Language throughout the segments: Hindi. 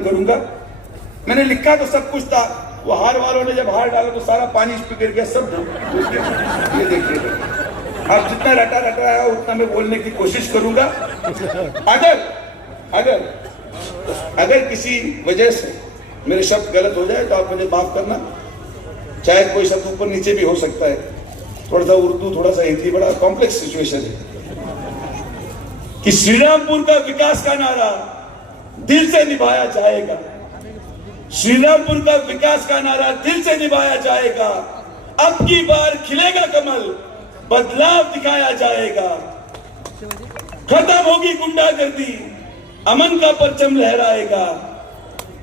करूंगा। मैंने लिखा तो सब कुछ था, वो हार वालों ने जब हार डाला तो सारा पानी इस पे गिर गया सब। ये देखिए, आप जितना रटा है उतना मैं बोलने की कोशिश करूंगा। अगर किसी वजह से मेरे शब्द गलत हो जाए तो आप मुझे माफ करना। चाहे कोई शब्द ऊपर नीचे भी हो सकता है, थोड़ा सा उर्दू थोड़ा सा हिंदी, बड़ा कॉम्प्लेक्स सिचुएशन है कि श्रीरामपुर का विकास का नारा दिल से निभाया जाएगा। श्रीरामपुर का विकास का नारा दिल से निभाया जाएगा। अब की बार खिलेगा कमल, बदलाव दिखाया जाएगा। खत्म होगी गुंडागर्दी, अमन का परचम लहराएगा।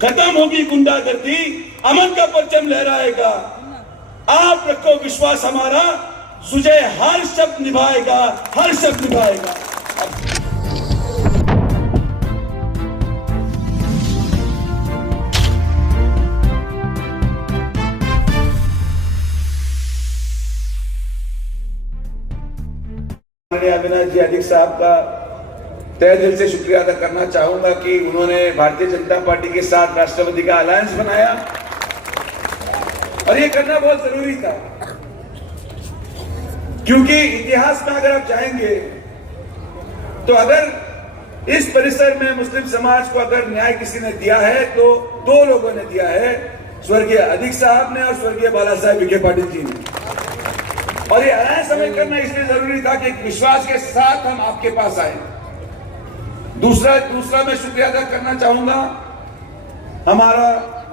खत्म होगी गुंडागर्दी, अमन का परचम लहराएगा। आप रखो विश्वास हमारा, सुजय हर शब्द निभाएगा, हर शब्द निभाएगा। अविनाश जी अधिक साहब का तहे दिल से शुक्रिया अदा करना चाहूंगा कि उन्होंने भारतीय जनता पार्टी के साथ राष्ट्रवादी का अलायंस बनाया और ये करना बहुत जरूरी था, क्योंकि इतिहास में अगर आप जाएंगे तो अगर इस परिसर में मुस्लिम समाज को अगर न्याय किसी ने दिया है तो दो लोगों ने दिया है, स्वर्गीय अधिक साहब ने और स्वर्गीय बाला साहेब विखे पाटिल जी ने। और ये अलायंस हमें करना इसलिए जरूरी था कि एक विश्वास के साथ हम आपके पास आए। दूसरा मैं शुक्रिया अदा करना चाहूंगा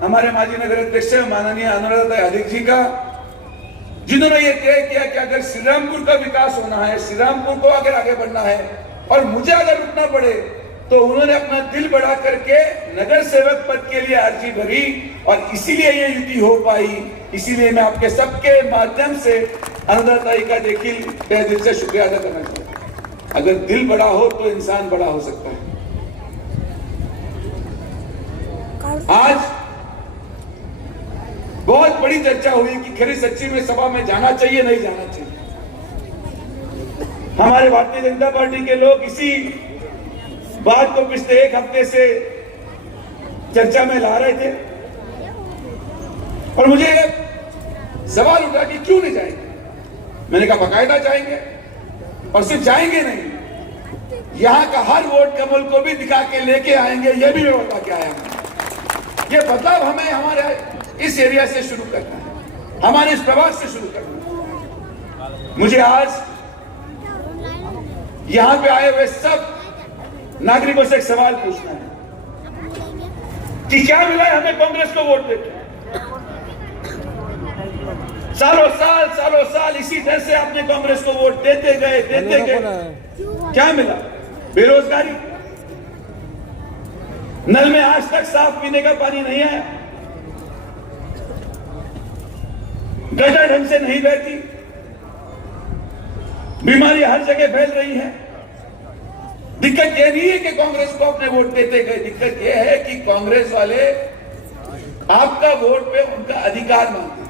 हमारे माजी नगर अध्यक्ष माननीय अनुराधा अधिक जी का, जिन्होंने ये तय किया कि अगर श्रीरामपुर का विकास होना है, श्रीरामपुर को अगर आगे बढ़ना है और मुझे अगर रुकना पड़े, तो उन्होंने अपना दिल बढ़ा करके नगर सेवक पद के लिए अर्जी भरी और इसीलिए ये युति हो पाई। इसीलिए मैं आपके सबके माध्यम से अनुराधा का देखिए तहे दिल से शुक्रिया अदा करना चाहता हूं। अगर दिल बड़ा हो तो इंसान बड़ा हो सकता है। आज बहुत बड़ी चर्चा हुई कि खरी सच्ची में सभा में जाना चाहिए नहीं जाना चाहिए। हमारे भारतीय जनता पार्टी के लोग इसी बात को पिछले एक हफ्ते से चर्चा में ला रहे थे और मुझे सवाल उठा कि क्यों नहीं जाएंगे। मैंने कहा बकायदा जाएंगे, और सिर्फ जाएंगे नहीं, यहां का हर वोट कमल को भी दिखा के लेके आएंगे। यह भी मैं बता के आया हूं। यह बदलाव हमें हमारे इस एरिया से शुरू करना है, हमारे इस प्रवास से शुरू करना है। मुझे आज यहां पे आए हुए सब नागरिकों से एक सवाल पूछना है कि क्या मिला है हमें कांग्रेस को वोट देकर। सालों साल इसी तरह से आपने कांग्रेस को वोट देते गए। क्या मिला? बेरोजगारी, नल में आज तक साफ पीने का पानी नहीं आया, गटर ढंग से नहीं बहती, बीमारी हर जगह फैल रही है। दिक्कत यह नहीं है कि कांग्रेस को अपने वोट देते गए, दिक्कत यह है कि कांग्रेस वाले आपका वोट पे उनका अधिकार मानते हैं।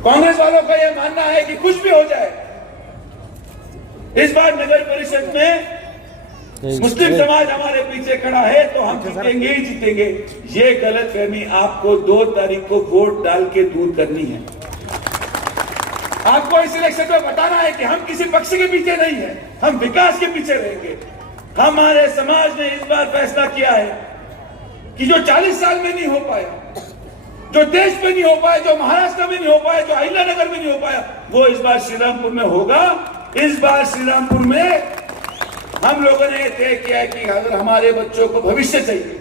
कांग्रेस वालों का यह मानना है कि कुछ भी हो जाए, इस बार नगर परिषद में मुस्लिम समाज हमारे पीछे खड़ा है तो हम जीतेंगे ही जीतेंगे। ये गलतफहमी आपको 2 तारीख को वोट डाल के दूर करनी है। आपको इस इलेक्शन में बताना है कि हम किसी पक्ष के पीछे नहीं है, हम विकास के पीछे रहेंगे। हमारे समाज ने इस बार फैसला किया है कि जो 40 साल में नहीं हो पाया, जो देश में नहीं हो पाया, जो महाराष्ट्र में नहीं हो पाया, जो अहिल्यानगर में नहीं हो पाया, वो इस बार श्रीरामपुर में होगा। इस बार श्रीरामपुर में हम लोगों ने तय किया है कि अगर हमारे बच्चों को भविष्य चाहिए,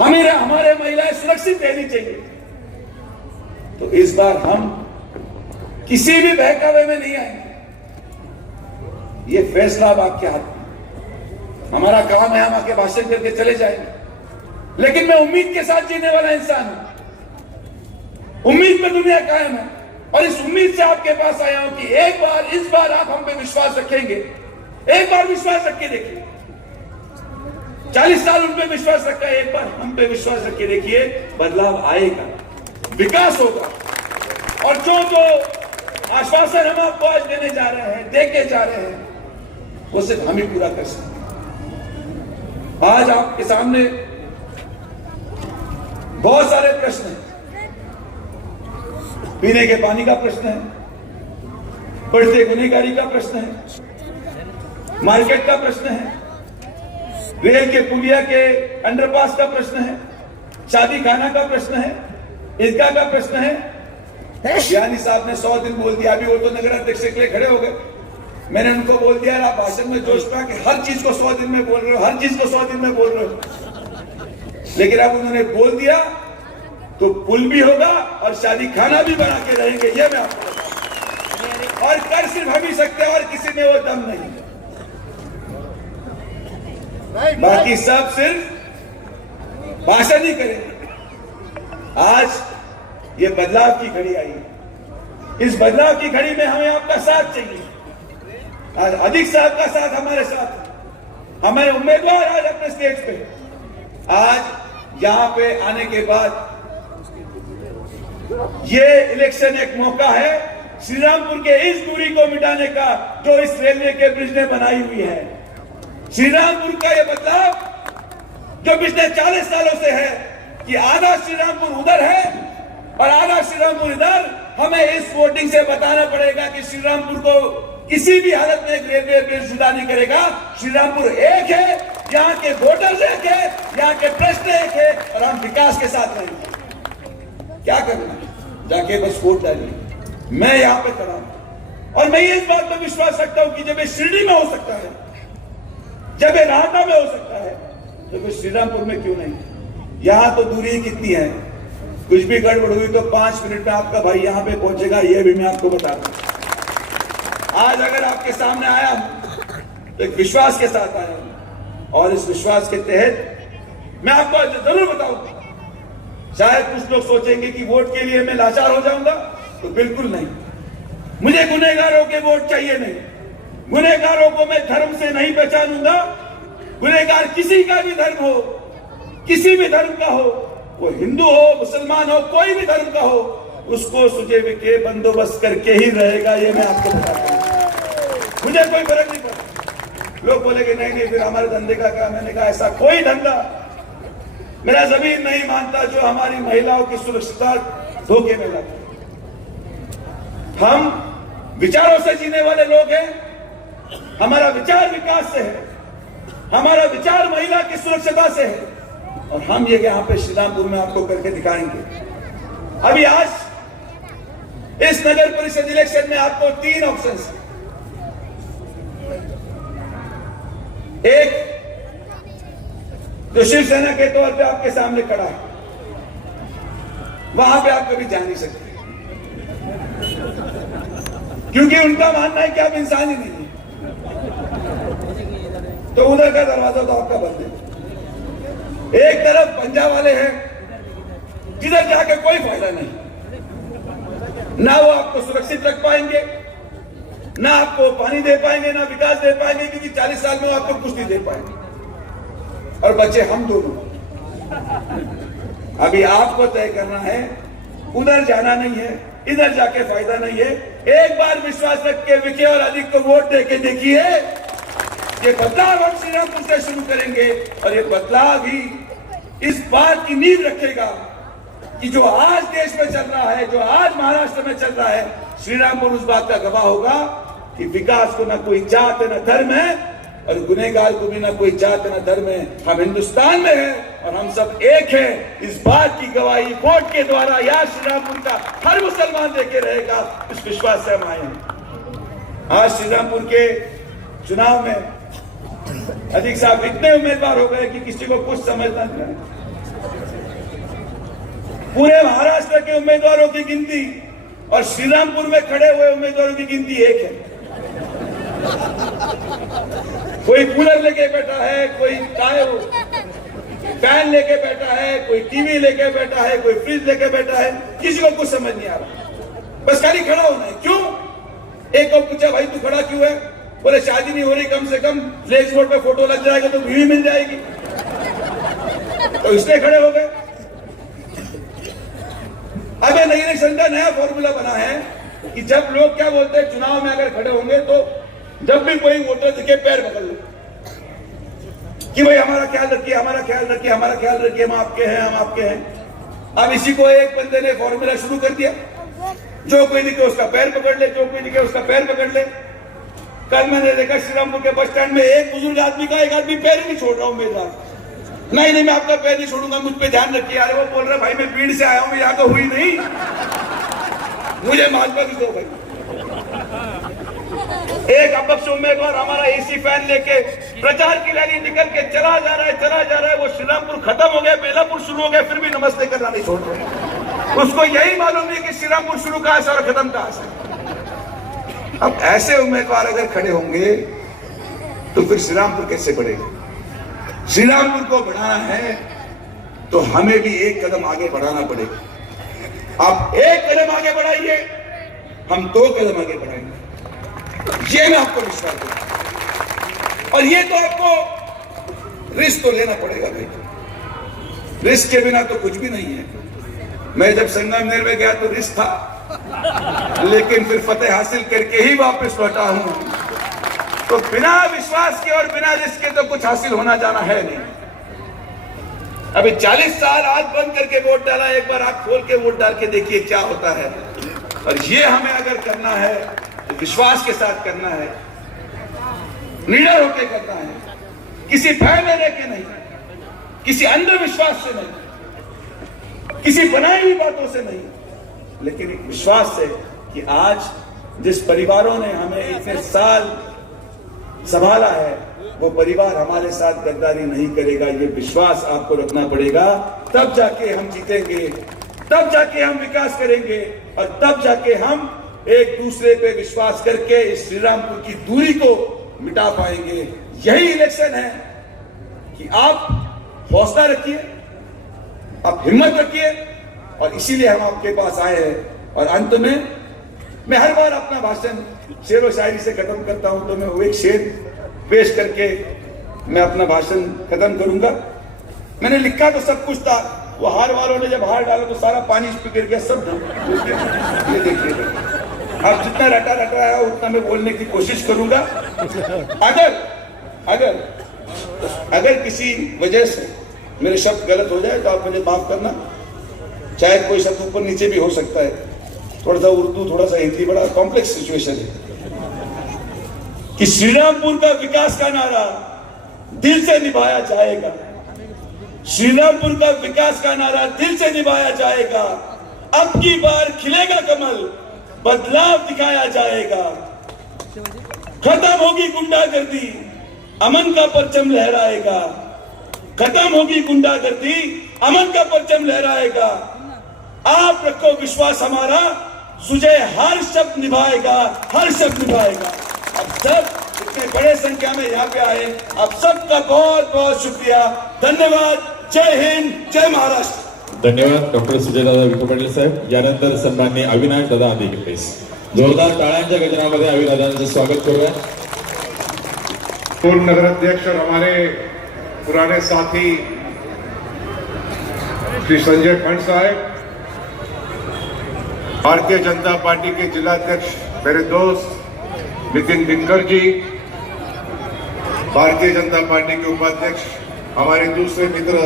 हमें हमारे महिलाएं सुरक्षित रहनी चाहिए, तो इस बार हम किसी भी बहकावे में नहीं आएंगे। ये फैसला अब आपके हाथ में। हमारा काम है हम आके भाषण करके चले जाएंगे, लेकिन मैं उम्मीद के साथ जीने वाला इंसान हूं। उम्मीद में दुनिया कायम है और इस उम्मीद से आपके पास आया हूं कि एक बार, इस बार आप हम पे विश्वास रखेंगे। एक बार विश्वास रख के देखिए। 40 साल उन पे विश्वास रखा है, एक बार हम पे विश्वास रख के देखिए। बदलाव आएगा, विकास होगा और जो आश्वासन हम आपको आज देने जा रहे हैं, दे के जा रहे हैं, वो सिर्फ हम ही पूरा कर सकते हैं। आज आपके सामने बहुत सारे प्रश्न हैं। पीने के पानी का प्रश्न है, बढ़ते गुनहगारी का प्रश्न है, मार्केट का प्रश्न है, रेल के पुलिया के अंडरपास का प्रश्न है, शादी खाना का प्रश्न है, ईदगाह का प्रश्न है। यानी साहब ने 100 दिन बोल दिया, अभी वो तो नगर अध्यक्ष के लिए खड़े हो गए। मैंने उनको बोल दिया, आप भाषण में जोश पा कि हर चीज को 100 दिन में बोल रहे हो, हर चीज को 100 दिन में बोल रहे हो। लेकिन अब उन्होंने बोल दिया तो पुल भी होगा और शादी खाना भी बना के रहेंगे, ये मैं आपको बताऊं। और कर सिर्फ हम ही सकते हैं और किसी में वो दम नहीं, बाकी सब सिर्फ भाषण ही करेंगे। आज ये बदलाव की घड़ी आई है, इस बदलाव की घड़ी में हमें आपका साथ चाहिए। आज अधिक साहब का साथ हमारे साथ, हमारे उम्मीदवार आज अपने स्टेज पे, आज यहां पे आने के बाद ये इलेक्शन एक मौका है श्रीरामपुर के इस दूरी को मिटाने का जो इस रेलवे के ब्रिज ने बनाई हुई है। श्रीरामपुर का ये बदलाव जो पिछले 40 सालों से है कि आधा श्रीरामपुर उधर है और आधा श्रीरामपुर इधर, हमें इस वोटिंग से बताना पड़ेगा कि श्रीरामपुर को किसी भी हालत में एक रेलवे ब्रिज जुदा नहीं करेगा। श्रीरामपुर एक है, यहाँ के वोटर्स एक है, यहाँ के प्रश्न एक है और हम विकास के साथ रहेंगे। क्या करना है? जाके बस वोट डालिए। मैं यहाँ पे खड़ा हूं और मैं इस बात पर विश्वास रखता हूं कि जब ये शिरडी में हो सकता है, जब ये राहता में हो सकता है, तो फिर श्रीरामपुर में क्यों नहीं? यहां तो दूरी कितनी है, कुछ भी गड़बड़ हुई तो 5 मिनट में आपका भाई यहां पे पहुंचेगा, ये भी मैं आपको बता दूं। आज अगर आपके सामने आया हूं तो एक विश्वास के साथ आया हूं और इस विश्वास के तहत मैं आपको जरूर बताऊंगा। शायद कुछ लोग सोचेंगे कि वोट के लिए मैं लाचार हो जाऊंगा, तो बिल्कुल नहीं। मुझे गुनहगारों के वोट चाहिए नहीं, गुनहगारों को मैं धर्म से नहीं पहचानूंगा। गुनहगार किसी का भी धर्म हो, किसी भी धर्म का हो, वो हिंदू हो, मुसलमान हो, कोई भी धर्म का हो, उसको सुजे के बंदोबस्त करके ही रहेगा, ये मैं आपको बताता हूं। मुझे कोई फर्क नहीं पड़ता। लोग बोलेंगे नहीं नहीं फिर हमारे धंधे का क्या? मैंने कहा ऐसा कोई धंधा मेरा जमीन नहीं मानता जो हमारी महिलाओं की सुरक्षितता धोखे में लाता। हम विचारों से जीने वाले लोग हैं, हमारा विचार विकास से है, हमारा विचार महिला की सुरक्षितता से है और हम ये यहाँ पे श्रीरामपुर में आपको करके दिखाएंगे। अभी आज इस नगर परिषद इलेक्शन में आपको 3 ऑप्शन है। एक जो शिवसेना के तौर पे आपके सामने खड़ा है, वहां पे आप कभी जा नहीं सकते क्योंकि उनका मानना है कि आप इंसान ही नहीं है, तो उधर का दरवाजा तो आपका बंद है। एक तरफ पंजाब वाले हैं जिधर जाके कोई फायदा नहीं, ना वो आपको सुरक्षित रख पाएंगे, ना आपको पानी दे पाएंगे, ना विकास दे पाएंगे, क्योंकि 40 साल में वो आपको कुछ नहीं दे पाएंगे और बच्चे हम दोनों। अभी आपको तय करना है, उधर जाना नहीं है, इधर जाके फायदा नहीं है। एक बार विश्वास रख के विखे और अधिक को वोट दे के देखिए, ये बदलाव हम श्रीरामपुर से शुरू करेंगे और ये बदलाव ही इस बात की नींव रखेगा कि जो आज देश में चल रहा है, जो आज महाराष्ट्र में चल रहा है, श्रीरामपुर उस बात का गवाह होगा कि विकास को ना कोई जात है ना धर्म है और गुनहगार को भी ना कोई जात है ना धर्म है। हम हिंदुस्तान में हैं और हम सब एक हैं। इस बात की गवाही वोट के द्वारा या श्रीरामपुर का हर मुसलमान देके रहेगा, इस विश्वास से हम आए हैं। आज श्रीरामपुर के चुनाव में अधिक साहब इतने उम्मीदवार हो गए कि किसी को कुछ समझना नहीं। पूरे महाराष्ट्र के उम्मीदवारों की गिनती और श्रीरामपुर में खड़े हुए उम्मीदवारों की गिनती एक है। कोई कूलर लेके बैठा है, कोई फैन लेके बैठा है, कोई टीवी लेके बैठा है, कोई फ्रिज लेके बैठा है, किसी को कुछ समझ नहीं आ रहा। बस खाली खड़ा होना है। क्यों? एक को पूछा भाई तू खड़ा क्यों है? बोले शादी नहीं हो रही, कम से कम फ्लेक्स बोर्ड पे फोटो लग जाएगा तो बीवी मिल जाएगी, तो इसलिए खड़े हो गए। अब नई इलेक्शन का नया फॉर्मूला बना है कि जब लोग क्या बोलते हैं, चुनाव में अगर खड़े होंगे तो जब भी कोई वोटर दिखे पैर पकड़ लो, कि भाई हमारा ख्याल रखिए, हमारा ख्याल रखिए, हमारा ख्याल रखिए, हम आपके हैं, हम आपके हैं। अब इसी को एक बंदे ने फॉर्मूला शुरू कर दिया, जो कोई दिखे उसका पैर पकड़ ले, जो कोई दिखे उसका पैर पकड़ ले। कल मैंने देखा श्रीरामपुर के बस स्टैंड में एक बुजुर्ग आदमी का एक आदमी पैर ही नहीं छोड़ रहा हूं मेरा। नहीं नहीं, मैं आपका पैर नहीं छोड़ूंगा, मुझ पे ध्यान रखिए। अरे वो बोल रहा भाई मैं भीड़ से आया हूं, यहाँ तो हुई नहीं, मुझे मालवा भी दो भाई। एक अपक्ष उम्मीदवार हमारा एसी फैन लेके प्रचार की रैली निकल के चला जा रहा है, चला जा रहा है। वो श्रीरामपुर खत्म हो गया, बेलापुर शुरू हो गया, फिर भी नमस्ते करना नहीं छोड़ रहे। उसको यही मालूम नहीं कि श्रीरामपुर शुरू कहां से और खत्म कहां से। अब ऐसे उम्मीदवार अगर खड़े होंगे तो फिर श्रीरामपुर कैसे बढ़ेगा? श्रीरामपुर को बढ़ाना है तो हमें भी एक कदम आगे बढ़ाना पड़ेगा। आप एक कदम आगे बढ़ाइए, हम 2 कदम आगे बढ़ाएंगे, ये मैं आपको विश्वास दूं। और ये तो आपको रिस्क तो लेना पड़ेगा भाई, रिस्क के बिना तो कुछ भी नहीं है। मैं जब संगमनेर में गया तो रिस्क था, लेकिन फिर फतेह हासिल करके ही वापस लौटा हूं। तो बिना विश्वास के और बिना रिस्क के तो कुछ हासिल होना जाना है नहीं। अभी 40 साल आंख बंद करके वोट डाला, एक बार आंख खोल के वोट डाल के देखिए क्या होता है। और ये हमें अगर करना है तो विश्वास के साथ करना है, निडर होकर करना है, किसी भय में रह के नहीं, किसी अंधविश्वास से नहीं, किसी बनाई हुई बातों से नहीं, लेकिन एक विश्वास से कि आज जिस परिवारों ने हमें इतने साल संभाला है वो परिवार हमारे साथ गद्दारी नहीं करेगा। ये विश्वास आपको रखना पड़ेगा, तब जाके हम जीतेंगे, तब जाके हम विकास करेंगे, और तब जाके हम एक दूसरे पे विश्वास करके इस श्रीरामपुर की दूरी को मिटा पाएंगे। यही इलेक्शन है कि आप हौसला रखिए, आप हिम्मत रखिए, और इसीलिए हम आपके पास आए हैं। और अंत में मैं हर बार अपना भाषण शेर व शायरी से खत्म करता हूं, तो मैं वो एक शेर पेश करके मैं अपना भाषण खत्म करूंगा। मैंने लिखा तो सब कुछ था, वो हार वालों ने जब हार डाला तो सारा पानी इस पे गिर गया, सब ये देखिए। अब जितना रटा रटा आया उतना मैं बोलने की कोशिश करूंगा। अगर किसी वजह से मेरे शब्द गलत हो जाए तो आप मुझे माफ करना, चाहे कोई शब्द ऊपर नीचे भी हो सकता है, थोड़ा सा उर्दू, थोड़ा सा हिंदी, बड़ा कॉम्प्लेक्स सिचुएशन है। कि श्रीरामपुर का विकास का नारा दिल से निभाया जाएगा, श्रीरामपुर का विकास का नारा दिल से निभाया जाएगा। अब की बार खिलेगा कमल, बदलाव दिखाया जाएगा। खत्म होगी गुंडागर्दी, अमन का परचम लहराएगा। खत्म होगी गुंडागर्दी, अमन का परचम लहराएगा। आप रखो विश्वास हमारा, सुजय हर शब्द निभाएगा, हर शब्द निभाएगा। अब सब इतने बड़े संख्या में यहाँ पे आए, आप सबका बहुत बहुत शुक्रिया, धन्यवाद। जय हिंद, जय महाराष्ट्र। धन्यवाद डॉक्टर सुजयदादा विखे पाटील साहेब। यानंतर सन्माननीय अविनाश दादा आदिकेस, जोरदार टाळ्यांच्या गजरामध्ये अविनाशांचं स्वागत करूया। पूर्व नगर अध्यक्ष और हमारे पुराने साथी श्री संजय खंड साहब, भारतीय जनता पार्टी के जिलाध्यक्ष मेरे दोस्त नितिन दिनकर जी, भारतीय जनता पार्टी के उपाध्यक्ष हमारे दूसरे मित्र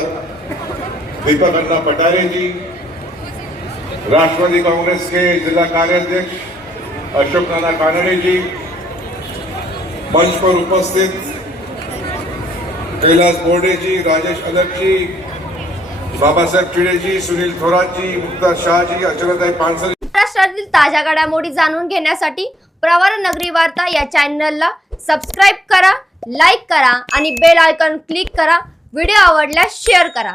दीपक अन्ना पटारे जी, राष्ट्रवादी कांग्रेस के जिला कार्याध्यक्ष अशोक नाना कानड़े जी, मंच पर उपस्थित कैलाश बोर्डे जी, राजेश अलग जी, बाबा साहेब चिड़े जी, सुनील थोरात जी, मुक्ता शाह जी, अर्चनाताई पानसरे। महाराष्ट्रातील ताज्या घडामोडी जाणून घेण्यासाठी प्रवार नगरी वार्ता या चॅनलला सबस्क्राईब करा, लाईक करा आणि बेल आयकॉन क्लिक करा। व्हिडिओ आवडल्यास शेअर करा।